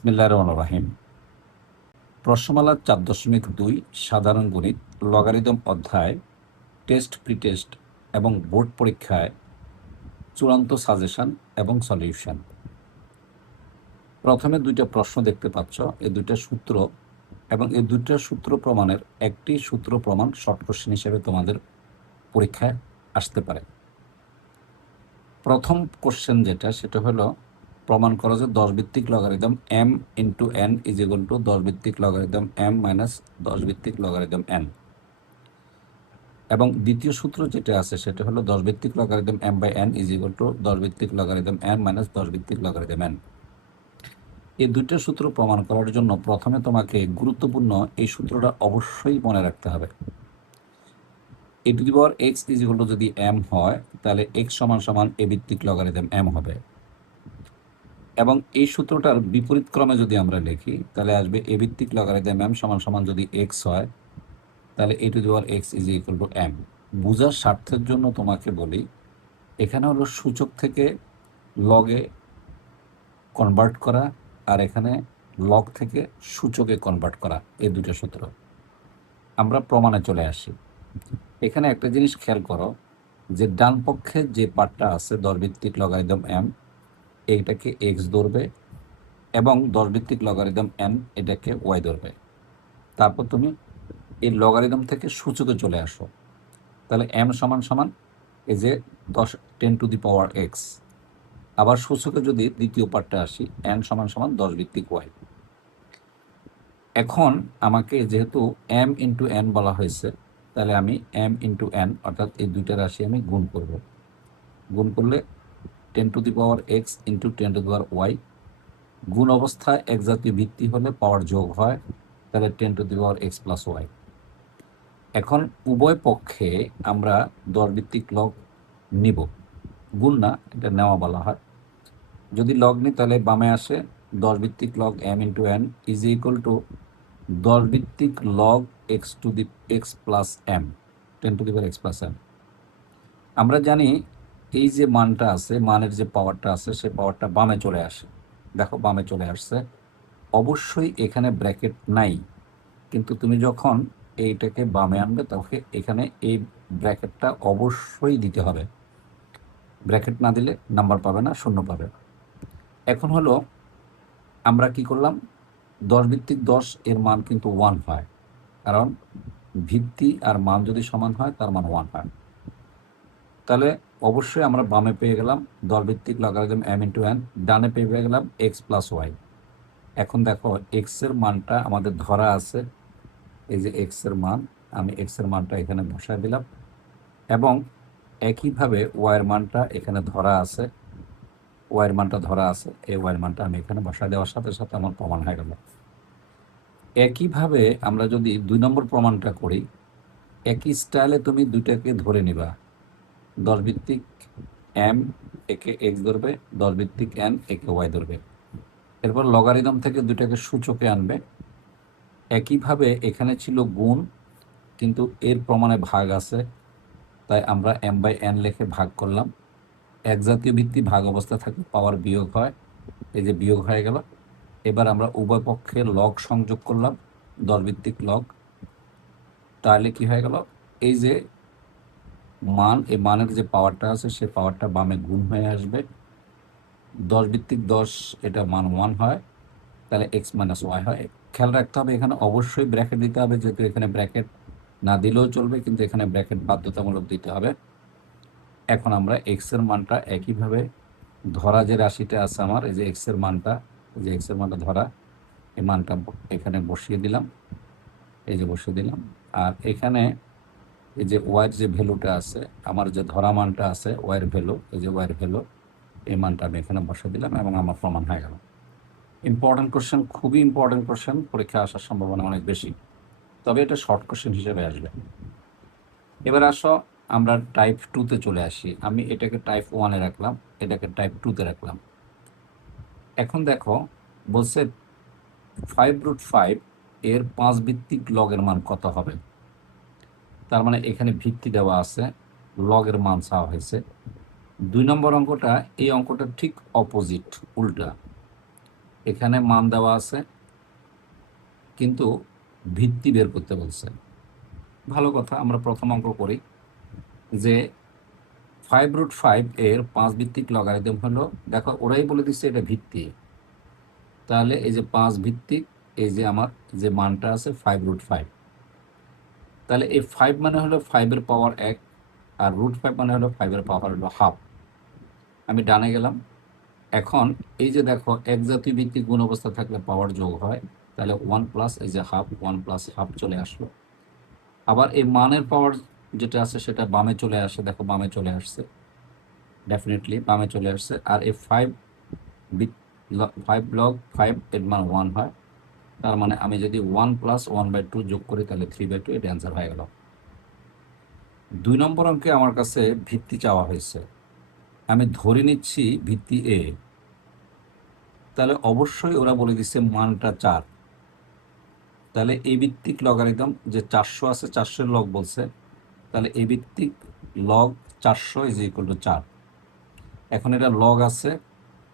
বিসমিল্লাহির রহমানির রহিম। প্রশ্নমালা 4.2 সাধারণ গণিত লগারিদম অধ্যায় টেস্ট প্রিটেস্ট এবং বোর্ড পরীক্ষায় চূড়ান্ত সাজেশন এবং সলিউশন। প্রথমে দুইটা প্রশ্ন দেখতে পাচ্ছ, এই দুইটা সূত্র এবং এই দুইটা সূত্র প্রমাণের একটি সূত্র প্রমাণ শর্ট কোশ্চেন হিসেবে তোমাদের পরীক্ষায় আসতে পারে। প্রথম কোশ্চেন যেটা, সেটা হলো প্রমাণ করা যে 10 ভিত্তিক logarithm m into n is equal to 10 ভিত্তিক লগারিদম m মাইনাস 10 ভিত্তিক লগারিদম n। এবং দ্বিতীয় সূত্র যেটা আছে সেটা হলো 10 ভিত্তিক logarithm m by n is equal to 10 ভিত্তিক লগারিদম n মাইনাস 10 ভিত্তিক লগারিদম n। এই দুইটা সূত্র প্রমাণ করার জন্য প্রথমে তোমাকে গুরুত্বপূর্ণ এই সূত্রটা অবশ্যই মনে রাখতে হবে। a two the power x is equal two যদি m হয়, তাহলে x সমান সমান a ভিত্তিক লগারিদম m হবে। এবং এই সূত্রটার বিপরীত ক্রমে যদি আমরা লিখি, তাহলে আসবে a ভিত্তিক লগারিদম m সমান সমান যদি x হয়, তাহলে a two the power x is equal two m। বোঝার স্বার্থের জন্য তোমাকে বলি, এখানে হলো সূচক থেকে লগে কনভার্ট করা, আর এখানে লগ থেকে সূচকে কনভার্ট করা, এই দুটো সূত্র। আমরা প্রমাণে চলে আসি। এখানে একটা জিনিস খেয়াল করো যে ডান পক্ষে যে পার্টটা আছে 10 ভিত্তিক লগারিদম m, এইটাকে x ধরবে, এবং 10 ভিত্তিক লগারিদম n এটাকে y ধরবে। তারপর তুমি এই লগারিদম থেকে সূচকে চলে আসো, তাহলে m সমান সমান এই যে 10 টু দি পাওয়ার x। আবার সূচকে যদি দ্বিতীয় পার্টটা আসি, n সমান সমান 10 ভিত্তিক y। এখন আমাকে যেহেতু m ইন্টু n বলা হয়েছে, তাহলে আমি m ইন্টু n অর্থাৎ এই দুইটা রাশি আমি গুণ করব। গুণ করলে 10 two the power x into 10 two the power y। গুণ অবস্থায় এক জাতীয় ভিত্তি হলে পাওয়ার যোগ হয়, তাহলে 10 two the power x plus y। এখন উভয় পক্ষে আমরা 10 ভিত্তিক লগ নিব, গুণ না, এটা নেওয়া বলা হয়। যদি লগ নিই তাহলে বামে আসে 10 ভিত্তিক log m into n is equal to 10 ভিত্তিক log x to the x plus m, 10 two the power x plus m। আমরা জানি এই যে মানটা আছে, মানের যে পাওয়ারটা আছে, সে পাওয়ারটা বামে চলে আসে। দেখো বামে চলে আসছে। অবশ্যই এখানে ব্র্যাকেট নাই, কিন্তু তুমি যখন এইটাকে বামে আনবে তখন এখানে এই ব্র্যাকেটটা অবশ্যই দিতে হবে। ব্র্যাকেট না দিলে নাম্বার পাবে না, শূন্য পাবে। এখন হলো আমরা কি করলাম, 10 ভিত্তিক 10 এর মান কিন্তু 1 হয়, কারণ ভিত্তি আর মান যদি সমান হয় তার মান 1 হয়। তাহলে অবশ্যই আমরা বামে পেয়ে গেলাম 10 ভিত্তিক লগারিদম m ইন্টু n, ডানে পেয়ে গেলাম x প্লাস y। এখন দেখো x এর মানটা আমাদের ধরা আছে, এই যে x এর মান, আমি x এর মানটা এখানে বসায় দিলাম, এবং একইভাবে y এর মানটা এখানে ধরা আছে, y এর মানটা ধরা আছে, এই y এর মানটা আমি এখানে বসায় দেওয়ার সাথে সাথে আমার প্রমাণ হয়ে গেল। একইভাবে আমরা যদি 2 নম্বর প্রমাণটা করি, একই স্টাইলে তুমি দুইটাকে ধরে নিবা। 10 ভিত্তিক m একে x ধরবে, 10 ভিত্তিক n একে y ধরবে। এরপর লগারিদম থেকে দুইটাকে সূচকে আনবে। একইভাবে এখানে ছিল গুণ, কিন্তু এর প্রমাণে ভাগ আছে, তাই আমরা m বাই n লিখে ভাগ করলাম। এক জাতীয় ভিত্তি ভাগ অবস্থা থাকে, পাওয়ার বিয়োগ হয়, এই যে বিয়োগ হয়ে গেল। এবার আমরা উভয় পক্ষে লগ সংযোগ করলাম, 10 ভিত্তিক লগ। তাহলে কি হয়ে গেল, এই যে মান, এই মানের যে পাওয়ারটা আছে সে পাওয়ারটা বামে গুণ হয়ে আসবে। 10 ভিত্তিক 10 এটা মান 1 হয়, তাহলে x মাইনাস y হয়। খেয়াল রাখতে হবে এখানে অবশ্যই ব্র্যাকেট দিতে হবে, যেহেতু এখানে ব্র্যাকেট না দিলেও চলবে, কিন্তু এখানে ব্র্যাকেট বাধ্যতামূলক দিতে হবে। এখন আমরা x এর মানটা একইভাবে ধরা যে রাশিটা আছে আমার, এই যে x এর মানটা, এই যে x এর মানটা ধরা, এই মানটা এখানে বসিয়ে দিলাম, এই যে বসিয়ে দিলাম। আর এখানে এই যে y এর যে ভ্যালুটা আছে, আমার যে ধরা মানটা আছে y এর ভ্যালু, এই যে y এর ভ্যালু, এই মানটা আমি এখানে বসিয়ে দিলাম, এবং আমার প্রমাণ হয়ে গেল। ইম্পর্টেন্ট কোশ্চেন, খুবই ইম্পর্টেন্ট কোশ্চেন, পরীক্ষা আসার সম্ভাবনা অনেক বেশি, তবে এটা শর্ট কোশ্চেন হিসেবে আসবে। এবার আসো আমরা টাইপ 2তে চলে আসি। আমি এটাকে টাইপ 1-এ রাখলাম, এটাকে টাইপ 2-তে রাখলাম। এখন দেখো বলছে 5√5 এর 5 ভিত্তিক লগের মান কত হবে। তার মানে এখানে ভিত্তি দেওয়া আছে, লগের মান চাওয়া হয়েছে। 2 নম্বর অঙ্কটা, এই অঙ্কটা ঠিক অপোজিট, উল্টা। এখানে মান দেওয়া আছে, কিন্তু ভিত্তি বের করতে বলছে। ভালো কথা, আমরা প্রথম অঙ্ক করি যে 5√5 এর 5 ভিত্তিক লগারিদম হলো, দেখো ওরাই বলে দিচ্ছে এটা ভিত্তি, তাহলে এই যে 5 ভিত্তিক, এই যে আমার যে মানটা আছে 5√5, তাহলে এই 5 মানে হলো 5-এর পাওয়ার 1, আর √5 মানে হলো 5-এর পাওয়ার হলো হাফ। আমি ডানে গেলাম। এখন এই যে দেখো এক জাতীয় ভিত্তিক গুণ অবস্থা থাকলে পাওয়ার যোগ হয়, তাহলে 1 প্লাস এই যে হাফ, 1 প্লাস হাফ চলে আসলো। আবার এই মানের পাওয়ার যেটা আছে সেটা বামে চলে আসে, দেখো বামে চলে আসছে, ডেফিনেটলি বামে চলে আসছে। আর এই 5 লগ 5 এর মান 1 হয়, তার মানে আমি যদি 1 প্লাস 1/2 যোগ করি তাহলে 3/2, এটা অ্যান্সার হয়ে গেল। 2 নম্বর অঙ্কে আমার কাছে ভিত্তি চাওয়া হয়েছে, আমি ধরে নিচ্ছি ভিত্তি এ, তাহলে অবশ্যই ওরা বলে দিচ্ছে মানটা 4, তাহলে এই ভিত্তিক লগারিদম যে 400 আছে 400 লগ বলছে, তাহলে এই ভিত্তিক লগ 400 ইজ ইকুয়াল টু 4। এখন এটা লগ আছে,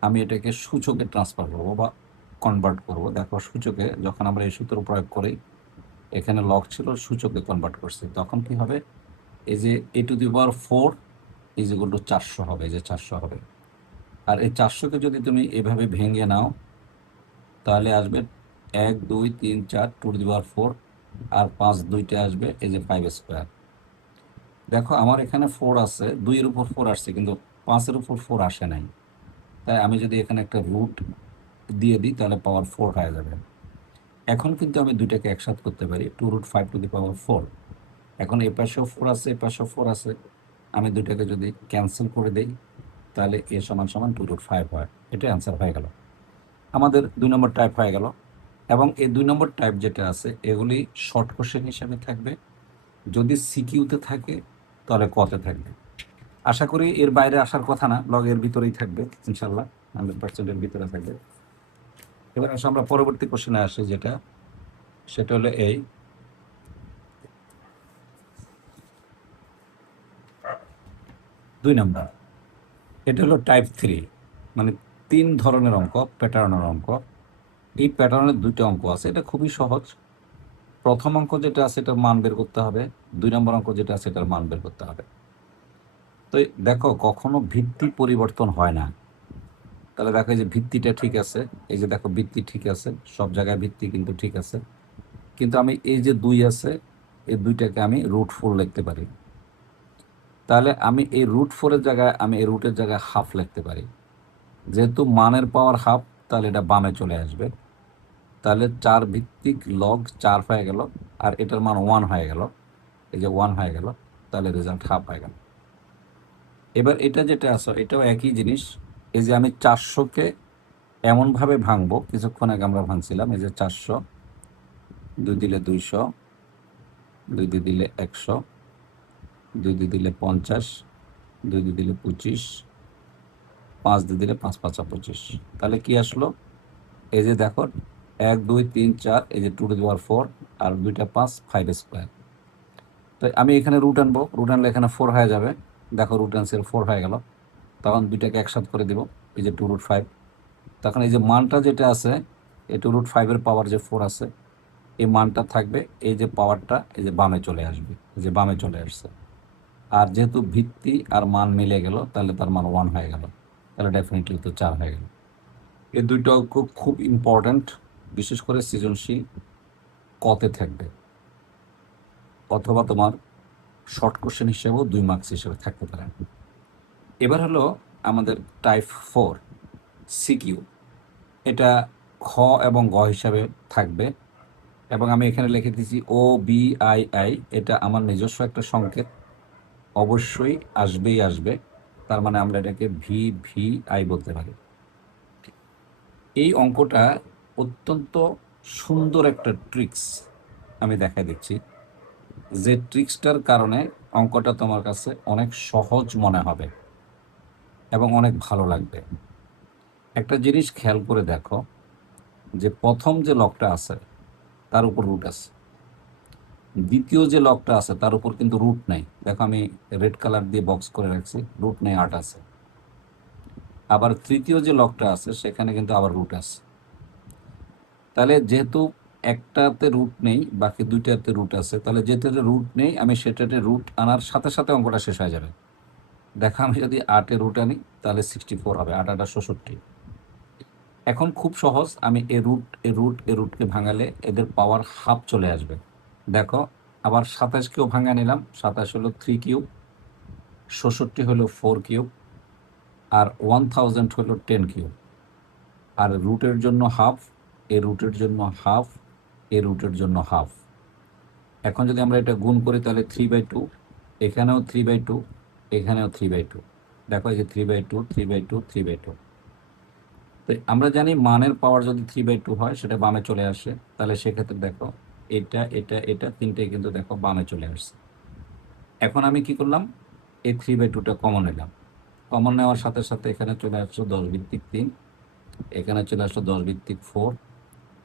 আমি এটাকে সূচকে ট্রান্সফার করবো বা কনভার্ট করব। দেখো সূচকে যখন আমরা এই সূত্র প্রয়োগ করি, এখানে লগ ছিল, সূচকে কনভার্ট করছি, তখন কি হবে, এই যে a⁴ ইজ ইকুয়াল টু 400 হবে, এই যে 400 হবে। আর এই 400কে যদি তুমি এভাবে ভেঙে নাও তাহলে আসবে 1 2 3 4 2⁴, আর 5 2টা আসবে এই যে 5²। দেখো আমার এখানে 4 আছে, 2-এর উপর 4 আসছে, কিন্তু 5-এর উপর 4 আসে নাই, তাই আমি যদি এখানে একটা রুট দিয়ে দিই তাহলে পাওয়ার 4 হয়ে যাবে। এখন কিন্তু আমি দুইটাকে একসাথে করতে পারি, 2√5⁴। এখন এ পাশেও 4 আছে, এ পাশেও 4 আছে, আমি দুইটাকে যদি ক্যান্সেল করে দেই তাহলে এ সমান সমান 2√5 হয়, এটা অ্যান্সার হয়ে গেল। আমাদের 2 নম্বর টাইপ হয়ে গেল। এবং এই 2 নম্বর টাইপ যেটা আছে এগুলি শর্ট কোশ্চেন হিসেবে থাকবে, যদি সিকিউতে থাকে তাহলে কতে থাকবে। আশা করি এর বাইরে আসার কথা না, লগের ভিতরেই থাকবে ইনশাল্লাহ, 100%-এর ভিতরে থাকবে। এবার আসলে আমরা পরবর্তী কোশ্চেনে আসি, সেটা হলো এই 2 নম্বর। এটা হলো টাইপ 3, মানে 3 ধরনের অঙ্ক, প্যাটার্নের অঙ্ক। এই প্যাটার্নের 2টা অঙ্ক আছে, এটা খুবই সহজ। প্রথম অঙ্ক যেটা আছে এটার মান বের করতে হবে, 2 নম্বর অঙ্ক যেটা আছে এটার মান বের করতে হবে। তো দেখো কখনো ভিত্তি পরিবর্তন হয় না, তাহলে দেখো এই যে ভিত্তিটা ঠিক আছে, এই যে দেখো ভিত্তি ঠিক আছে, সব জায়গায় ভিত্তি কিন্তু ঠিক আছে, কিন্তু আমি এই যে 2 আছে, এই 2টাকে আমি √4 লিখতে পারি, তাহলে আমি এই √4-এর জায়গায় আমি এই রুটের জায়গায় হাফ লিখতে পারি। যেহেতু মানের পাওয়ার হাফ, তাহলে এটা বামে চলে আসবে, তাহলে 4 ভিত্তিক লগ 4 হয়ে গেল, আর এটার মান 1 হয়ে গেল, এই যে 1 হয়ে গেল, তাহলে রেজাল্ট হাফ হয়ে গেল। এবার এটা যেটা আছে এটাও একই জিনিস, এই যে আমি 400-কে এমনভাবে ভাঙবো, কিছুক্ষণ আগে আমরা ভাঙছিলাম, এই যে 400, 2 দিলে 200, 2 দিয়ে দিলে 100, 2 দিয়ে দিলে 50, 2 দিয়ে দিলে 25, 5 দিয়ে দিলে 5 5 25, তাহলে কি আসলো, এই যে দেখো 1 2 3 4, এই যে 2⁴, আর 2টা 5 5²। তো আমি এখানে রুট আনবো, রুট আনলে এখানে 4 হয়ে যাবে, দেখো রুট আনসের 4 হয়ে গেল, তখন দুইটাকে একসাথে করে দিব, এই যে 2√5। তখন এই যে মানটা যেটা আছে, এই 2√5-এর পাওয়ার যে 4 আছে, এই মানটা থাকবে, এই যে পাওয়ারটা এই যে বামে চলে আসবে, এই যে বামে চলে আসছে। আর যেহেতু ভিত্তি আর মান মিলে গেল, তাহলে তার মান 1 হয়ে গেল, তাহলে ডেফিনেটলি তো 4 হয়ে গেল। এই দুইটা খুব ইম্পর্ট্যান্ট, বিশেষ করে সৃজনশীল কতে থাকবে, অথবা তোমার শর্ট কোশ্চেন হিসেবেও 2 মার্কস হিসেবে থাকতে পারে। এবার হলো আমাদের টাইপ 4 সিকিউ, এটা খ এবং গ হিসাবে থাকবে, এবং আমি এখানে লিখে দিয়েছি OBII, এটা আমার নিজস্ব একটা সংকেত, অবশ্যই আসবেই আসবে, তার মানে আমরা এটাকে VVI বলতে পারি। এই অঙ্কটা অত্যন্ত সুন্দর একটা ট্রিক্স আমি দেখাই দিচ্ছি, যে ট্রিক্সটার কারণে অঙ্কটা তোমার কাছে অনেক সহজ মনে হবে এবং অনেক ভালো লাগবে। একটা জিনিস খেয়াল করে দেখো, যে প্রথম যে লকটা আছে তার উপর রুট আছে, দ্বিতীয় যে লকটা আছে তার উপর কিন্তু রুট নেই, দেখো আমি রেড কালার দিয়ে বক্স করে রাখছি, রুট নেই, 8 আছে। আবার তৃতীয় যে লকটা আছে সেখানে কিন্তু আবার রুট আছে, তাহলে যেহেতু একটাতে রুট নেই, বাকি দুইটাতে রুট আছে, তাহলে যেটাতে রুট নেই আমি সেটাতে রুট আনার সাথে সাথে অঙ্কটা শেষ হয়ে যাবে। দেখো আমি যদি 8-এ রুট আনি তাহলে 64 হবে, 8 66। এখন খুব সহজ, আমি এ রুটকে ভাঙালে এদের পাওয়ার হাফ চলে আসবে। দেখো আবার 27কেও ভাঙা নিলাম, 27 হলো 3 কিউব, 66 হলো 4 কিউব, আর 1000 হলো 10 কিউব। আর রুটের জন্য হাফ, এ রুটের জন্য হাফ, এ রুটের জন্য হাফ। এখন যদি আমরা এটা গুণ করি তাহলে 3/2, এখানেও 3/2, এখানেও 3/2। দেখো এই যে 3/2, 3/2, 3/2। তো আমরা জানি মানের পাওয়ার যদি 3/2 হয় সেটা বামে চলে আসে, তাহলে সেক্ষেত্রে দেখো এটা এটা এটা তিনটেই কিন্তু দেখো বামে চলে আসছে। এখন আমি কি করলাম, এই 3/2টা কমন নিলাম। কমন নেওয়ার সাথে সাথে এখানে চলে আসলো 10/3, এখানে চলে আসলো 10/4,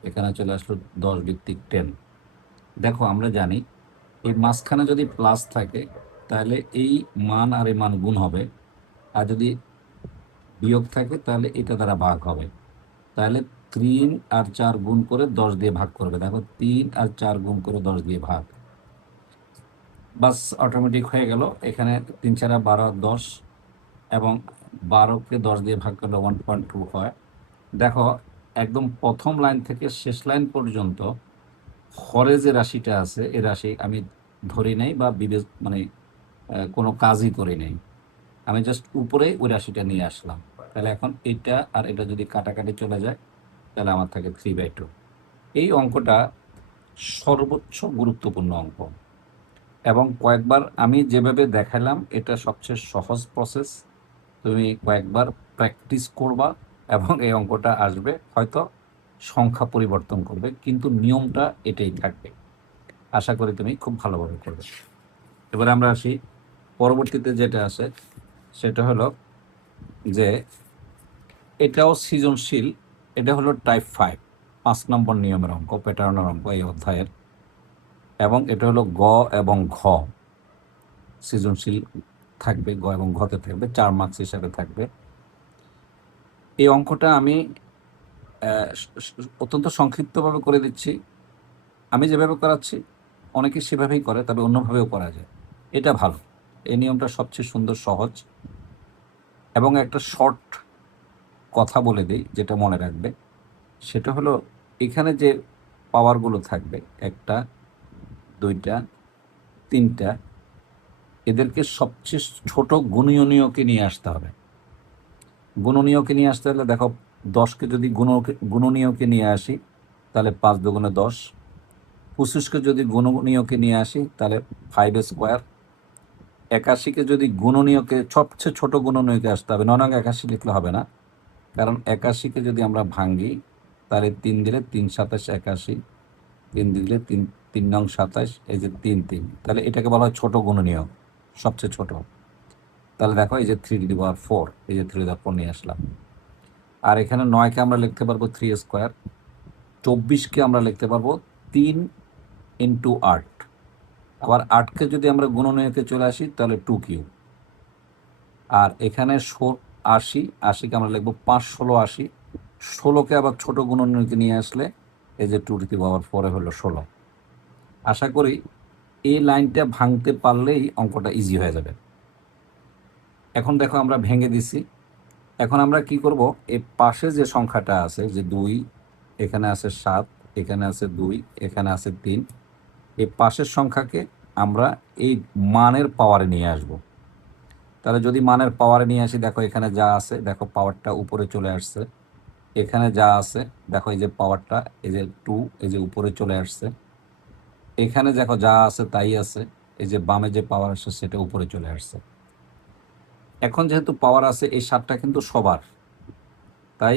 এখানে চলে আসলো 10/10। দেখো আমরা জানি এই মাঝখানে যদি প্লাস থাকে তাহলে এই মান আর এই মান গুণ হবে, আর যদি বিয়োগ থাকে তাহলে এটা দ্বারা ভাগ হবে। তাহলে 3 আর 4 গুণ করে 10 দিয়ে ভাগ করবে। দেখো 3 আর 4 গুণ করে 10 দিয়ে ভাগ, বাস অটোমেটিক হয়ে গেল। এখানে 3 4 12 10, এবং 12কে 10 দিয়ে ভাগ করলে 1.2 হয়। দেখো একদম প্রথম লাইন থেকে শেষ লাইন পর্যন্ত হরে যে রাশিটা আছে এই রাশি আমি ধরি নাই বা মানে কোনো কাজই করি নাই, আমি জাস্ট উপরে ওই রাশিটা নিয়ে আসলাম। তাহলে এখন এটা আর এটা যদি কাটাকাটি চলে যায় তাহলে আমার থাকে 3/2। এই অঙ্কটা সর্বোচ্চ গুরুত্বপূর্ণ অঙ্ক, এবং কয়েকবার আমি যেভাবে দেখালাম এটা সবচেয়ে সহজ প্রসেস। তুমি কয়েকবার প্র্যাকটিস করবা এবং এই অঙ্কটা আসবে, হয়তো সংখ্যা পরিবর্তন করবে কিন্তু নিয়মটা এটাই থাকবে। আশা করি তুমি খুব ভালোভাবে করবে। এবার আমরা আসি পরবর্তীতে যেটা আছে, সেটা হলো যে এটাও সৃজনশীল, এটা হলো টাইপ 5 নম্বর নিয়মের অঙ্ক, প্যাটার্নের অঙ্ক এই অধ্যায়ের, এবং এটা হলো গ এবং ঘ সৃজনশীল থাকবে, গ এবং ঘতে থাকবে, 4 মার্কস হিসাবে থাকবে। এই অঙ্কটা আমি অত্যন্ত সংক্ষিপ্তভাবে করে দিচ্ছি। আমি যেভাবে করাচ্ছি অনেকে সেভাবেই করে, তবে অন্যভাবেও করা যায়, এটা ভালো। এই নিয়মটা সবচেয়ে সুন্দর, সহজ, এবং একটা শর্ট কথা বলে দিই যেটা মনে রাখবে, সেটা হলো এখানে যে পাওয়ারগুলো থাকবে 1টা 2টা 3টা, এদেরকে সবচেয়ে ছোট গুণনীয়কে নিয়ে আসতে হবে। গুণনীয়কে নিয়ে আসতে হলে দেখো 10কে যদি গুণনীয়কে নিয়ে আসি তাহলে 5 দুগুণে 10, 25কে যদি গুণনীয়কে নিয়ে আসি তাহলে 5 স্কোয়ার, 81কে যদি গুণনীয়কে সবচেয়ে ছোট গুণনীয়কে আসতে হবে, 9 81 লিখলে হবে না, কারণ 81কে যদি আমরা ভাঙ্গি তাহলে 3 দিলে 3 27 81, 3 দিলে 3 3 নং 27, এই যে 3 3, তাহলে এটাকে বলা হয় ছোট গুণনীয়, সবচেয়ে ছোট। তাহলে দেখো এই যে 3^4, এই যে 3^4 নিয়ে আসলাম। আর এখানে 9কে আমরা লিখতে পারবো 3 স্কোয়ার, 24কে আমরা লিখতে পারবো 3 × 8, আবার 8কে যদি আমরা গুণনীয়কে চলে আসি তাহলে 2 কিউব। আর এখানে 80কে আমরা লিখবো 5 16 80, 16কে আবার ছোট গুণনীয়কে নিয়ে আসলে এই যে 2^4 হলো 16। আশা করি এই লাইনটা ভাঙতে পারলেই অঙ্কটা ইজি হয়ে যাবে। এখন দেখো আমরা ভেঙে দিছি। এখন আমরা কি করব, এই পাশে যে সংখ্যাটা আছে যে 2, এখানে আছে 7, এখানে আছে 2, এখানে আছে 3, এই পাশের সংখ্যাকে আমরা এই মানের পাওয়ারে নিয়ে আসব। তাহলে যদি মানের পাওয়ারে নিয়ে আসি, দেখো এখানে যা আছে, দেখো পাওয়ারটা উপরে চলে আসছে। এখানে যা আছে দেখো এই যে পাওয়ারটা, এই যে 2, এই যে উপরে চলে আসছে। এখানে দেখো যা আছে তাই আছে, এই যে বামে যে পাওয়ার আসছে সেটা উপরে চলে আসছে। এখন যেহেতু পাওয়ার আছে, এই 7টা কিন্তু সবার, তাই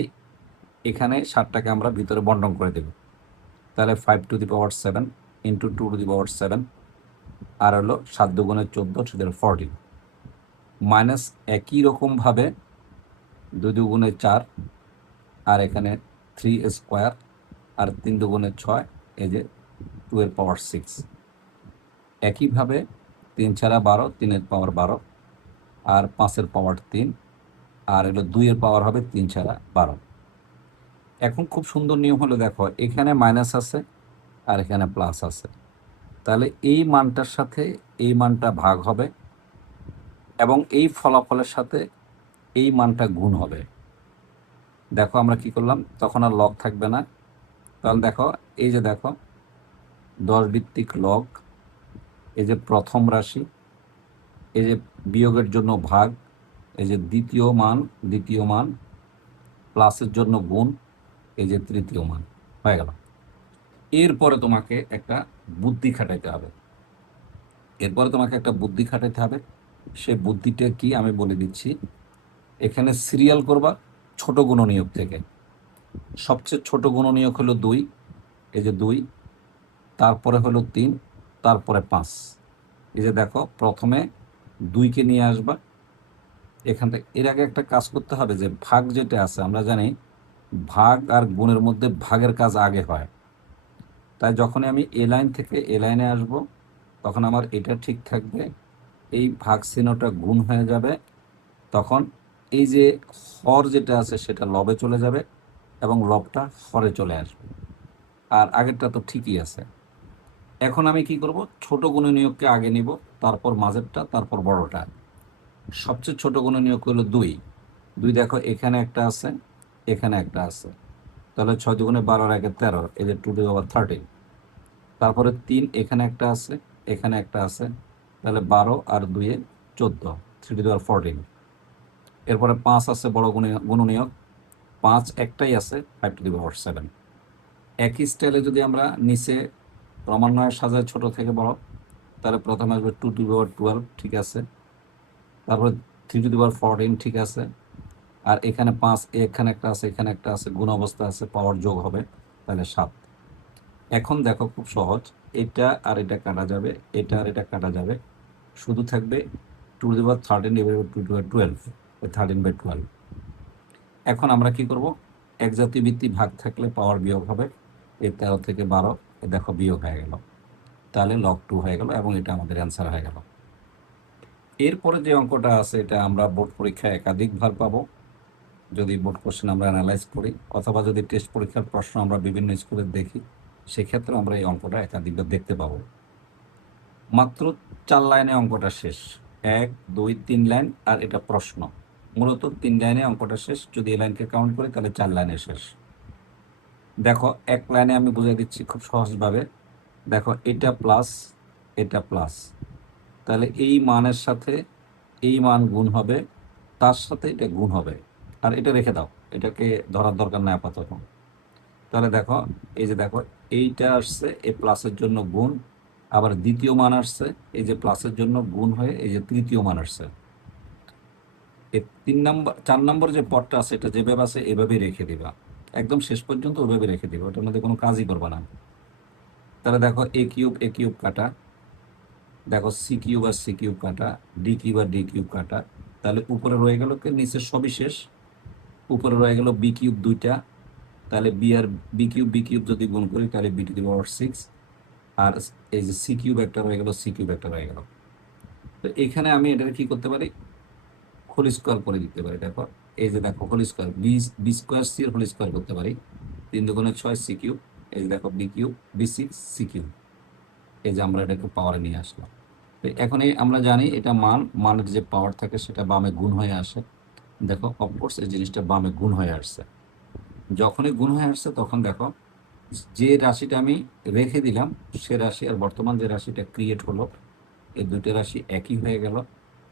এখানে 7টাকে আমরা ভিতরে বন্টন করে দেব। তাহলে 5^7 × 2^7, আর হলো 7 দুগুণে 14, সেটা 14, মাইনাস একই রকমভাবে 2 দুগুণে 4, আর এখানে 3 স্কোয়ার, আর 3 দুগুণে 6, এই যে 2^6, একইভাবে 3 4 12, 3 পাওয়ার 12, আর 5 পাওয়ার 3, আর হলো 2 পাওয়ার হবে 3 4 12। এখন খুব সুন্দর নিয়ম হলো, দেখো এখানে মাইনাস আছে আর এখানে প্লাস আছে, তাহলে এই মানটার সাথে এই মানটা ভাগ হবে এবং এই ফলাফলের সাথে এই মানটা গুণ হবে। দেখো আমরা কি করলাম, তখন আর লগ থাকবে না। তাহলে দেখো, এই যে দেখো 10 ভিত্তিক লগ, এই যে প্রথম রাশি, এই যে বিয়োগের জন্য ভাগ, এই যে দ্বিতীয় মান প্লাসের জন্য গুণ, এই যে তৃতীয় মান হয়ে গেল। এরপরে তোমাকে একটা বুদ্ধি খাটাইতে হবে, সে বুদ্ধিটা কি আমি বলে দিচ্ছি। এখানে সিরিয়াল করবা ছোট গুণনীয়ক থেকে, সবচেয়ে ছোট গুণনীয়ক হলো 2, এই যে 2, তারপরে হলো 3, তারপরে 5। এই যে দেখো প্রথমে 2কে নিয়ে আসবা এখান থেকে। এর আগে একটা কাজ করতে হবে, যে ভাগ যেটা আছে আমরা জানি ভাগ আর গুণের মধ্যে ভাগের কাজ আগে হয়, তাই যখনই আমি এ লাইন থেকে এ লাইনে আসব তখন আমার এটা ঠিক থাকবে, এই ভাগ চিহ্নটা গুণ হয়ে যাবে, তখন এই যে হর যেটা আছে সেটা লবে চলে যাবে এবং লবটা হরে চলে আসবে, আর আগেরটা তো ঠিকই আছে। এখন আমি কি করব, ছোট গুণনীয়ককে আগে নিব, তারপর মাঝেরটা, তারপর বড়টা। সবচেয়ে ছোট গুণনীয়ক হলো 2। 2 দেখো এখানে একটা আছে, এখানে একটা আছে, তাহলে 6 দুগুণে 12 আর 1 13, এই যে 2^13। তারপরে 3 এখানে একটা আছে, এখানে একটা আছে, তাহলে 12 আর 2 এ 14, 3^14। এরপরে 5 আছে বড় গুণনীয়ক, 5 একটাই আছে, 5^7। একই স্টাইলে যদি আমরা নিচে ক্রমান্বয়ে সাজায় ছোট থেকে বড়, তাহলে প্রথমে আসবে 2^12, ঠিক আছে, তারপরে 3^14, ঠিক আছে, আর এখানে 5, এখানে একটা আছে, এখানে একটা আছে, গুণ অবস্থা আছে, পাওয়ার যোগ হবে, তাহলে 7। এখন দেখো খুব সহজ, এটা আর এটা কাটা যাবে, এটা আর এটা কাটা যাবে, শুধু থাকবে 2^13/2/12, 13/12। এখন আমরা কি করব, এক জাতীয় ভিত্তি ভাগ থাকলে পাওয়ার বিয়োগ হবে, এই 13 থেকে 12, দেখো বিয়োগ হয়ে গেল, তাহলে লগ 2 হয়ে গেল এবং এটা আমাদের অ্যান্সার হয়ে গেল। এরপরে যে অঙ্কটা আছে এটা আমরা বোর্ড পরীক্ষায় একাধিকবার পাবো, যদি বোর্ড কোশ্চেন আমরা অ্যানালাইজ করি, অথবা যদি টেস্ট পরীক্ষার প্রশ্ন আমরা বিভিন্ন স্কুলে দেখি, সেক্ষেত্রে আমরা এই অঙ্কটা একাধিকবার দেখতে পাবো। মাত্র 4 লাইনে অঙ্কটা শেষ, 1 2 3 লাইন, আর এটা প্রশ্ন। মূলত 3 লাইনে অঙ্কটা শেষ, যদি এই লাইনকে কাউন্ট করি তাহলে 4 লাইনে শেষ। দেখো এক লাইনে আমি বুঝিয়ে দিচ্ছি খুব সহজভাবে। দেখো এটা প্লাস, এটা প্লাস, তাহলে এই মানের সাথে এই মান গুণ হবে, তার সাথে এটা গুণ হবে, আর এটা রেখে দাও, এটাকে ধরার দরকার নাই আপাতত। তাহলে দেখো, এই যে দেখো এইটা আসছে এ প্লাসের জন্য গুণ, আবার দ্বিতীয় মান আসছে এই যে প্লাসের জন্য গুণ হয়ে এই যে তৃতীয় মান আসছে। এই 4 নম্বর যে পদটা আছে এটা যেভাবে আছে এভাবেই রেখে দিবা, একদম শেষ পর্যন্ত ওইভাবে রেখে দিবা, ওটার মধ্যে কোনো কাজই করবা না। তাহলে দেখো এ কিউব কাটা, দেখো সি কিউব কাটা, ডি কিউব কাটা, তাহলে উপরে রয়ে গেল কি, নিচে সবই শেষ, উপরে রয়ে গেল বি কিউব 2টা, তাহলে বি কিউব যদি গুণ করি তাহলে b⁻6, আর এই যে সি কিউব একটা রয়ে গেল, সি কিউব একটা রয়ে গেল। তো এখানে আমি এটাকে কি করতে পারি, হোল স্কোয়ার করে দিতে পারি। দেখো এই যে দেখো whole square, B square C এর হোল স্কোয়ার করতে পারি, 3 দুগুণে 6 সি কিউব, এই যে দেখো বি6 সি কিউব, এই যে আমরা এটাকে পাওয়ারে নিয়ে আসলাম। তো এখন আমরা জানি এটা মানের যে পাওয়ার থাকে সেটা বামে গুণ হয়ে আসে। দেখো অফকোর্স এই জিনিসটা বামে গুণ হয়ে আসছে, যখনই গুণ হয়ে আসছে তখন দেখো যে রাশিটা আমি রেখে দিলাম সে রাশি আর বর্তমান যে রাশিটা ক্রিয়েট হলো, এই দুটো রাশি একই হয়ে গেল,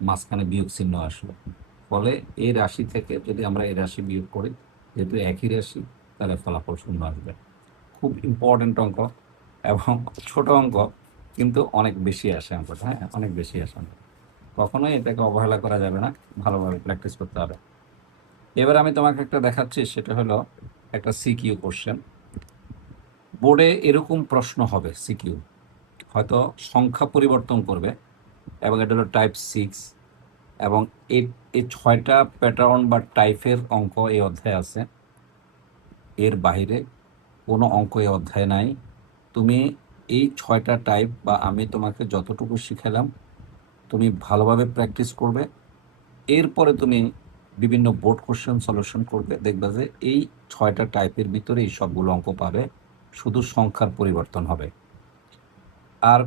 মাঝখানে বিয়োগ চিহ্ন আসলো, ফলে এই রাশি থেকে যদি আমরা এই রাশি বিয়োগ করি, যেহেতু একই রাশি, তাহলে ফলাফল শূন্য আসবে। খুব ইম্পর্টেন্ট অঙ্ক এবং ছোট অঙ্ক, কিন্তু অনেক বেশি আসে অঙ্কটা, হ্যাঁ অনেক বেশি আসে। কখনোই এটাকে অবহেলা করা যাবে না, ভালোভাবে প্র্যাকটিস করতে হবে। এবার আমি তোমাকে একটা দেখাচ্ছি, সেটা হলো একটা সিকিউ কোশ্চেন। বোর্ডে এরকম প্রশ্ন হবে, সিকিউ হয়তো সংখ্যা পরিবর্তন করবে, এবং এটা হলো টাইপ 6, এবং এই 6টা প্যাটার্ন বা টাইপের অঙ্ক এই অধ্যায়ে আছে, এর বাইরে কোনো অঙ্ক এই অধ্যায়ে নাই। তুমি এই 6টা টাইপ বা আমি তোমাকে যতটুকু শিখালাম তুমি ভালোভাবে প্র্যাকটিস করবে, এরপরে তুমি বিভিন্ন বোর্ড কোশ্চেন সলিউশন করবে, দেখবে যে এই 6টা টাইপের ভিতরে এই সবগুলো অঙ্ক পাবে, শুধু সংখ্যার পরিবর্তন হবে। আর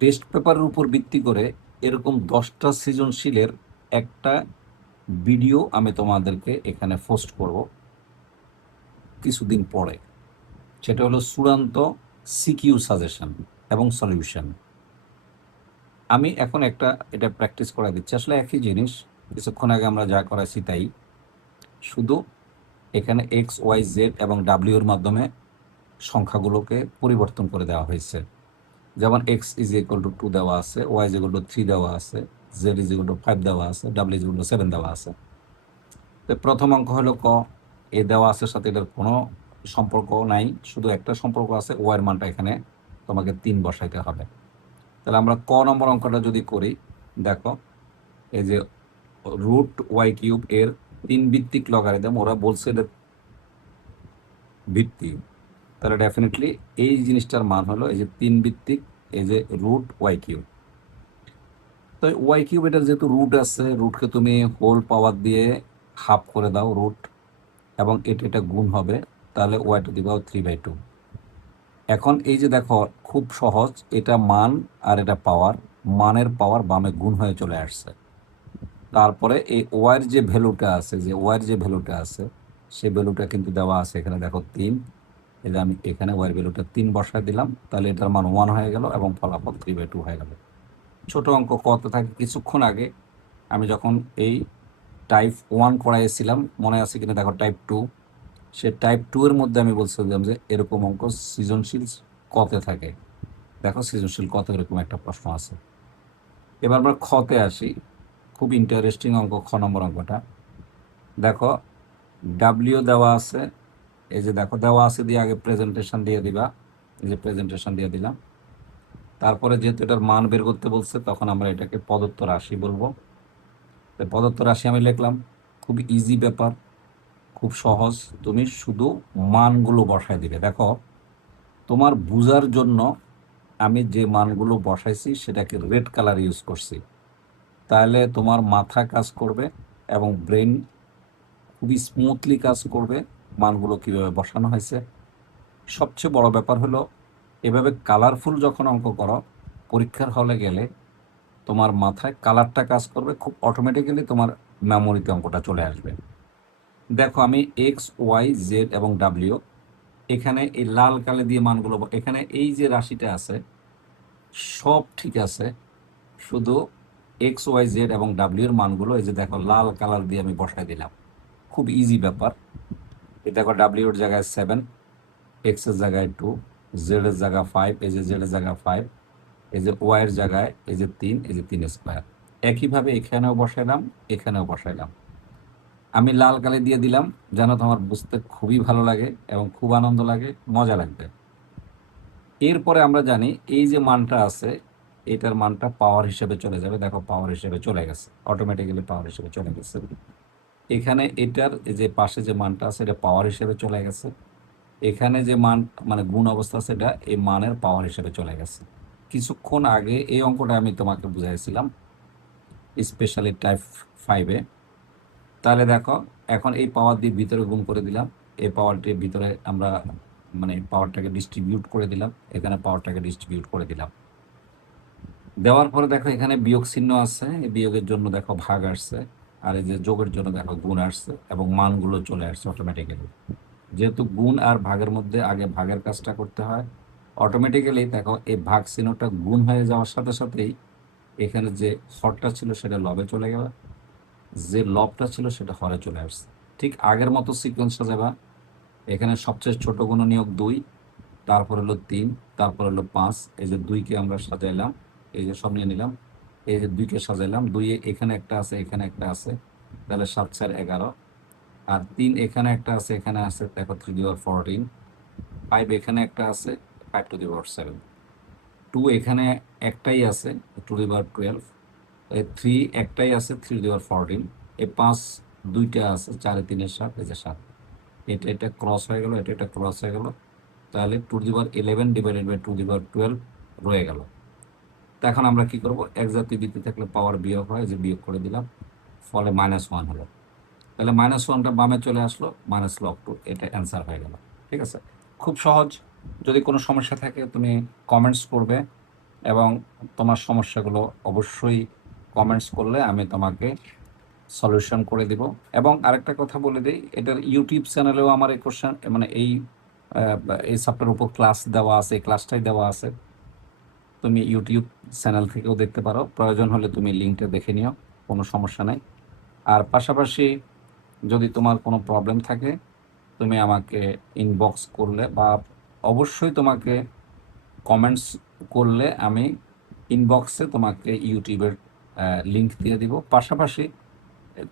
টেস্ট পেপারের উপর ভিত্তি করে এরকম 10টা সৃজনশীলের একটা ভিডিও আমি তোমাদেরকে এখানে পোস্ট করব কিছুদিন পরে। সেটা হলো চূড়ান্ত সিকিউ সাজেশন এবং সলিউশন। আমি এখন এটা প্র্যাকটিস করা দিচ্ছি, আসলে একই জিনিস, কিছুক্ষণ আগে আমরা যা করাইছি তাই, শুধু এখানে এক্স ওয়াই জেড এবং ডাব্লিউর মাধ্যমে সংখ্যাগুলোকে পরিবর্তন করে দেওয়া হয়েছে। যেমন এক্স ইজ ইকুয়াল টু 2 দেওয়া আছে, ওয়াই ইজ ইকুয়াল টু 3 দেওয়া আছে, জেড ইজ ইকুয়াল টু 5 দেওয়া আছে, ডাব্লিউ ইজ ইকুয়াল টু 7 দেওয়া আছে। তো প্রথম অঙ্ক হলো ক, এ দেওয়া আছে সাথে এটার কোনো সম্পর্ক নাই, শুধু একটা সম্পর্ক আছে, ওয়াইয়ের মানটা এখানে তোমাকে 3 বসাইতে হবে। তাহলে আমরা ক নম্বর অঙ্কটা যদি করি, দেখো এই যে রুট ওয়াই কিউব এর 3 ভিত্তিক লগারিদম, ওরা বলছে এটা ভিত্তি, তাহলে ডেফিনেটলি এই জিনিসটার মান হলো এই যে 3 ভিত্তিক এই যে রুট ওয়াই কিউব। তো ওয়াই কিউব এটার যেহেতু রুট আছে, রুটকে তুমি হোল পাওয়ার দিয়ে হাফ করে দাও রুট, এবং এটা গুণ হবে, তাহলে ওয়াই টু দি পাওয়ার 3/2। এখন এই যে দেখো খুব সহজ, এটা মান আর এটা পাওয়ার, মানের পাওয়ার বামে গুণ হয়ে চলে আসছে। তারপরে এই ওয়াইয়ের যে ভ্যালুটা আছে, সেই ভ্যালুটা কিন্তু দেওয়া আছে এখানে, দেখো 3। এই যে আমি এখানে ওয়াইয়ের ভ্যালুটা 3 বসায় দিলাম, তাহলে এটার মান 1 হয়ে গেল এবং ফলাফল 3/2 হয়ে গেল। ছোট অঙ্ক কত থাকে, কিছুক্ষণ আগে আমি যখন এই টাইপ 1 করাইছিলাম, মনে আছে কিনা দেখো টাইপ 2, সে টাইপ 2 এর মধ্যে আমি বলছিলাম যে এরকম অঙ্ক সৃজনশীল কতে থাকে। দেখো সৃজনশীল কত এরকম একটা প্রশ্ন আছে। এবার আমরা খতে আসি, খুব ইন্টারেস্টিং অঙ্ক, খ নম্বর অঙ্কটা। দেখো ডাব্লিউ দেওয়া আছে, এই যে দেখো দেওয়া আছে দিয়ে আগে প্রেজেন্টেশন দিয়ে দিবা, এই যে প্রেজেন্টেশন দিয়ে দিলাম। তারপরে যেহেতু এটার মান বের করতে বলছে, তখন আমরা এটাকে প্রদত্ত রাশি বলবো। প্রদত্ত রাশি আমি লিখলাম, খুব ইজি ব্যাপার, খুব সহজ, তুমি শুধু মানগুলো বসায় দিবে। দেখো তোমার বুঝার জন্য আমি যে মানগুলো বসাইছি সেটাকে রেড কালার ইউজ করছি, তাহলে তোমার মাথা কাজ করবে এবং ব্রেন খুবই স্মুথলি কাজ করবে মানগুলো কীভাবে বসানো হয়েছে। সবচেয়ে বড় ব্যাপার হলো এভাবে কালারফুল যখন অঙ্ক করো, পরীক্ষার হলে গেলে তোমার মাথায় কালারটা কাজ করবে, খুব অটোমেটিক্যালি তোমার মেমোরিতে অঙ্কটা চলে আসবে। দেখো আমি এক্স ওয়াই জেড এবং ডাব্লিউ, এখানে এই লাল কালে দিয়ে মানগুলো, এখানে এই যে রাশিটা আছে সব ঠিক আছে, শুধু এক্স ওয়াই জেড এবং ডাব্লিউর মানগুলো এই যে দেখো লাল কালার দিয়ে আমি বসাই দিলাম। খুব ইজি ব্যাপার। এই দেখো ডাব্লিউর জায়গায় 7, এক্সের জায়গায় 2, জেডের জায়গায় 5, এই যে জেডের জায়গায় 5, এই যে ওয়াইয়ের জায়গায় এই যে 3, এই যে 3 স্কোয়ার। একইভাবে এখানেও বসাইলাম, এখানেও বসাইলাম। আমি লাল কালি দিয়ে দিলাম যেন তোমার বুঝতে খুবই ভালো লাগে এবং খুব আনন্দ লাগে, মজা লাগবে। এরপরে আমরা জানি এই যে মানটা আছে, এটার মানটা পাওয়ার হিসেবে চলে যাবে। দেখো পাওয়ার হিসেবে চলে গেছে, অটোমেটিক্যালি পাওয়ার হিসেবে চলে গেছে। এখানে এটার যে পাশে যে মানটা আছে এটা পাওয়ার হিসেবে চলে গেছে। এখানে যে মান মানে গুণ অবস্থা আছে এটা এই মানের পাওয়ার হিসেবে চলে গেছে। কিছুক্ষণ আগে এই অঙ্কটা আমি তোমাকে বুঝাইছিলাম স্পেশালি টাইপ 5-এ। তাহলে দেখো এখন এই পাওয়ার দিয়ে ভিতরে গুণ করে দিলাম, এই পাওয়ারটির ভিতরে আমরা মানে পাওয়ারটাকে ডিস্ট্রিবিউট করে দিলাম, এখানে পাওয়ারটাকে ডিস্ট্রিবিউট করে দিলাম। দেওয়ার পরে দেখো এখানে বিয়োগ চিহ্ন আছে, এই বিয়োগের জন্য দেখো ভাগ আসছে, আর এই যে যোগের জন্য দেখো গুণ আসছে এবং মানগুলো চলে আসছে অটোমেটিক্যালি। যেহেতু গুণ আর ভাগের মধ্যে আগে ভাগের কাজটা করতে হয়, অটোমেটিক্যালি দেখো এই ভাগ চিহ্নটা গুণ হয়ে যাওয়ার সাথে সাথেই এখানে যে হরটা ছিল সেটা লবে চলে গেল, যে লবটা ছিল সেটা হরে চলে আসছে। ঠিক আগের মতো সিকোয়েন্স সাজাবা। এখানে সবচেয়ে ছোট গুণনীয়ক 2, তারপর হলো 3, তারপর হলো 5। এই যে 2কে আমরা সাজাইলাম, এই যে সব নিয়ে নিলাম, এই যে 2কে সাজাইলাম, 2 এখানে একটা আছে, এখানে একটা আছে, তাহলে 7 4 11। আর 3 এখানে একটা আছে, এখানে আছে, দেখো 3 টু দি পাওয়ার 14। 5 এখানে একটা আছে, 5 টু দি পাওয়ার 7। 2 এখানে একটাই আছে, 2 টু দি পাওয়ার 12। 3 একটাই আছে, 3 টু দি পাওয়ার 14। এই 5 দুইটা আছে, 4 3 7, এই যে 7। এটা ক্রস হয়ে গেল, এটা ক্রস হয়ে গেল, তাহলে 2 to the power 11 divided by 2 to the power 12 রয়ে গেল। তো এখন আমরা কি করব, এক জাতীয় বৃত্তি থাকলে পাওয়ার বিয়োগ হয়, যে বিয়োগ করে দিলাম। ফলে -1 হলো। তাহলে -1টা বামে চলে আসলো, -log2, এটা অ্যান্সার হয়ে গেল। ঠিক আছে, খুব সহজ। যদি কোনো সমস্যা থাকে তুমি কমেন্টস করবে, এবং তোমার সমস্যাগুলো অবশ্যই কমেন্টস করলে আমি তোমাকে সলিউশন করে দিব। এবং আরেকটা কথা বলে দিই, এটার ইউটিউব চ্যানেলেও আমার এই কোশ্চেন মানে এই সাবটার উপর ক্লাস দেওয়া আছে, এই ক্লাসটাই দেওয়া আছে। তুমি ইউটিউব চ্যানেল থেকেও দেখতে পারো, প্রয়োজন হলে তুমি লিঙ্কটা দেখে নিও, কোনো সমস্যা নেই। আর পাশাপাশি যদি তোমার কোনো প্রবলেম থাকে তুমি আমাকে ইনবক্স করলে, বা অবশ্যই তোমাকে কমেন্টস করলে আমি ইনবক্সে তোমাকে ইউটিউবের লিঙ্ক দিয়ে দিব। পাশাপাশি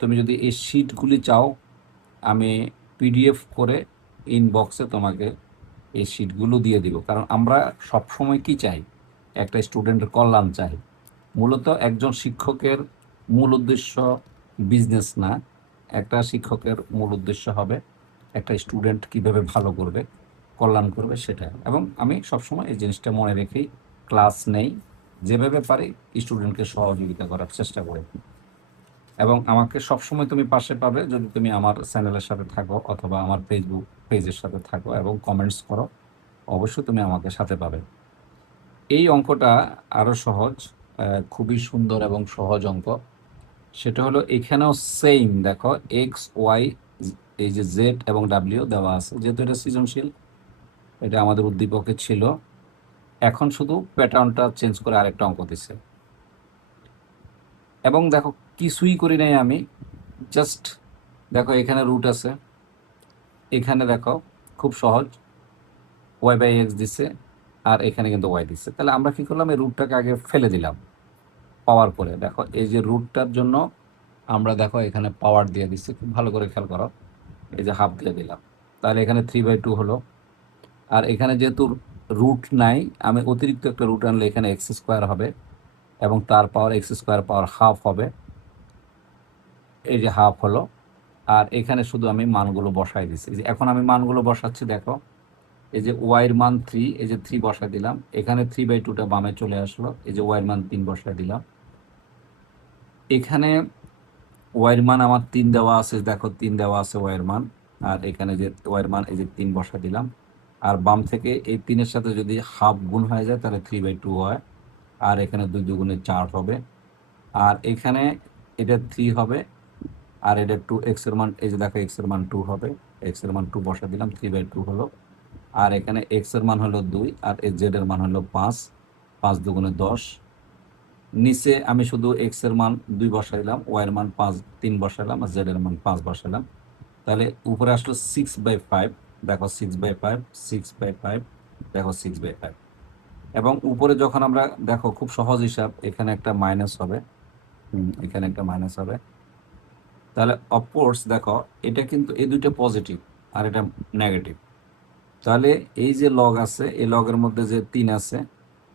তুমি যদি এই শিটগুলি চাও, আমি পিডিএফ করে ইনবক্সে তোমাকে এই শিটগুলো দিয়ে দিব। কারণ আমরা সবসময় কি চাই, একটা স্টুডেন্টের কল্যাণ চাই। মূলত একজন শিক্ষকের মূল উদ্দেশ্য বিজনেস না, একটা শিক্ষকের মূল উদ্দেশ্য হবে একটা স্টুডেন্ট কিভাবে ভালো করবে, কল্যাণ করবে, সেটা। এবং আমি সবসময় এই জিনিসটা মনে রেখেই ক্লাস নেই, যেভাবে পারি স্টুডেন্টকে সহযোগিতা করার চেষ্টা করি। এবং আমাকে সবসময় তুমি পাশে পাবে যদি তুমি আমার চ্যানেলের সাথে থাকো অথবা আমার ফেসবুক পেজের সাথে থাকো এবং কমেন্টস করো, অবশ্যই তুমি আমাকে সাথে পাবে। এই অঙ্কটা আরও সহজ, খুবই সুন্দর এবং সহজ অঙ্ক। সেটা হলো এখানেও সেম, দেখো এক্স ওয়াই, এই যে জেড এবং ডাব্লিউ দেওয়া আছে, যেহেতু এটা সৃজনশীল, এটা আমাদের উদ্দীপকে ছিল। এখন শুধু প্যাটার্নটা চেঞ্জ করে আরেকটা অঙ্ক দিছে। এবং দেখো কিছুই করি নাই আমি, জাস্ট দেখো এখানে রুট আছে, এখানে দেখো খুব সহজ y/x দিছে, আর এখানে কিন্তু y দিচ্ছে। তাহলে আমরা কি করলাম, এই রুটটাকে আগে ফেলে দিলাম পাওয়ার করে। দেখো এই যে রুটটার জন্য আমরা দেখো এখানে পাওয়ার দিয়ে দিচ্ছি, খুব ভালো করে খেয়াল করো, এই যে হাফ দিয়ে দিলাম, তাহলে এখানে 3/2 হলো। আর এখানে যেহেতু রুট নাই, আমি অতিরিক্ত একটা রুট আনলে এখানে x² হবে, এবং তার পাওয়ার x² পাওয়ার হাফ হবে, এই যে হাফ হলো। আর এখানে শুধু আমি মানগুলো বসাই দিচ্ছি। এই যে এখন আমি মানগুলো বসাচ্ছি, দেখো এই যে ওয়াইয়ের মান 3, এই যে 3 বসাই দিলাম, এখানে 3/2টা বামে চলে আসলো, এই যে ওয়াইয়ের মান 3 বসাই দিলাম। এখানে ওয়াইয়ের মান আমার 3 দেওয়া আছে, দেখো 3 দেওয়া আছে ওয়াইয়ের মান, আর এখানে যে ওয়াইয়ের মান এই যে 3 বসাই দিলাম। আর বাম থেকে এই 3-এর সাথে যদি হাফ গুণ হয়ে যায় তাহলে 3/2 হয়, আর এখানে 2 দুগুণে 4 হবে, আর এখানে এটা 3 হবে, আর এটা 2 এক্সের মান, এই যে দেখো এক্সের মান 2 হবে, এক্সের মান 2 বসাই দিলাম, 3/2 হলো। আর এখানে এক্সের মান হলো 2, আর জেড এর মান হলো 5, 5 দুগুণে 10। নিচে আমি শুধু এক্সের মান 2 বসাইলাম, ওয়াইয়ের মান 3 বসাইলাম, আর জেড এর মান 5 বসাইলাম। তাহলে উপরে আসলো 6/5, দেখো 6/5, 6/5, দেখো 6/5। এবং উপরে যখন আমরা দেখো খুব সহজ হিসাব, এখানে একটা মাইনাস হবে, এখানে একটা মাইনাস হবে। তাহলে অফকোর্স দেখো এটা কিন্তু এই দুইটা পজিটিভ আর এটা নেগেটিভ। তাহলে এই যে লগ আছে, এই লগের মধ্যে যে 3 আছে,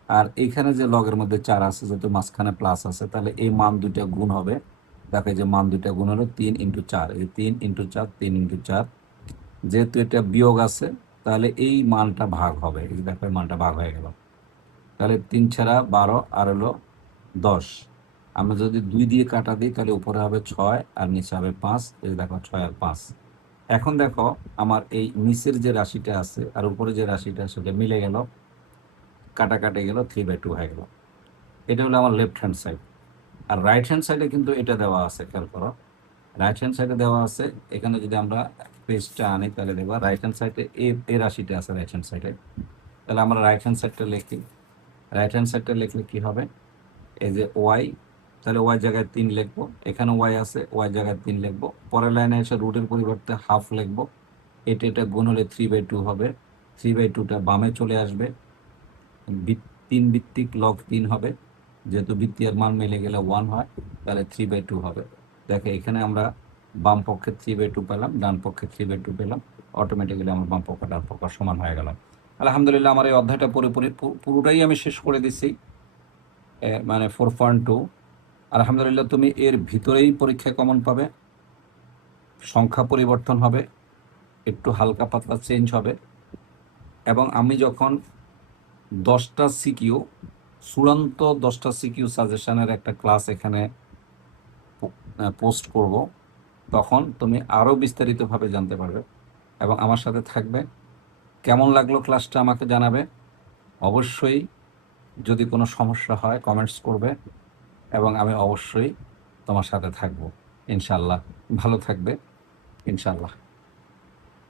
আর এইখানে যে লগের মধ্যে 4 আছে, যেহেতু মাঝখানে প্লাস আছে, তাহলে এই মান দুইটা গুণ হবে। দেখো এই যে মান দুইটা গুণ হলো 3 × 4, এই 3 × 4, 3 × 4। যেহেতু এটা বিয়োগ আছে, তাহলে এই মানটা ভাগ হবে, এই যে দেখো এই মানটা ভাগ হয়ে গেল। তাহলে 3 ছাড়া 12, আর হলো 10। আমরা যদি 2 দিয়ে কাটা দিই তাহলে উপরে হবে 6, আর নিচে হবে 5, এই দেখো 6 আর 5। এখন দেখো আমার এই নিচের যে রাশিটা আছে আর উপরে যে রাশিটা, সেটা মিলে গেল, কাটাকাটি গেল, 3/2 হয়ে গেল। এটা হলো আমার লেফট হ্যান্ড সাইড। আর রাইট হ্যান্ড সাইডে কিন্তু এটা দেওয়া আছে, খেয়াল করো, রাইট হ্যান্ড সাইডে দেওয়া আছে। এখানে যদি আমরা পেজটা আনি তাহলে দেখবা রাইট হ্যান্ড সাইডে এই রাশিটা আছে রাইট হ্যান্ড সাইডে। তাহলে আমরা রাইট হ্যান্ড সাইডটা লিখি, রাইট হ্যান্ড সাইডটা লিখলে কি হবে, এই যে ওয়াই, তাহলে ওয়াই জায়গায় 3 লিখবো, এখানে ওয়াই আছে, ওয়াই জায়গায় 3 লিখবো, পরের লাইনে এসে রুটের পরিবর্তে হাফ লিখবো, এটা গুণ হলে 3/2 হবে, 3/2টা বামে চলে আসবে, 3 ভিত্তিক লগ 3 হবে, যেহেতু ভিত্তি আর মান মিলে গেলে 1 হয়, তাহলে 3/2 হবে। দেখো এখানে আমরা বাম পক্ষে 3/2 পেলাম, ডান পক্ষে 3/2 পেলাম, অটোমেটিক্যালি আমার বাম পক্ষ ডান পক্ষ সমান হয়ে গেল। আলহামদুলিল্লাহ, আমার এই অধ্যায়টা পুরোটাই আমি শেষ করে দিছি, মানে 4.2। আলহামদুলিল্লাহ, তুমি এর ভিতরেই পরীক্ষায় কমন পাবে, সংখ্যা পরিবর্তন হবে, একটু হালকা পাতলা চেঞ্জ হবে। এবং আমি যখন 10টা সিকিউ, চূড়ান্ত 10টা সিকিউ সাজেশনের একটা ক্লাস এখানে পোস্ট করব, তখন তুমি আরও বিস্তারিতভাবে জানতে পারবে এবং আমার সাথে থাকবে। কেমন লাগলো ক্লাসটা আমাকে জানাবে। অবশ্যই যদি কোনো সমস্যা হয় কমেন্টস করবে এবং আমি অবশ্যই তোমার সাথে থাকবো ইনশাল্লাহ। ভালো থাকবে ইনশাল্লাহ।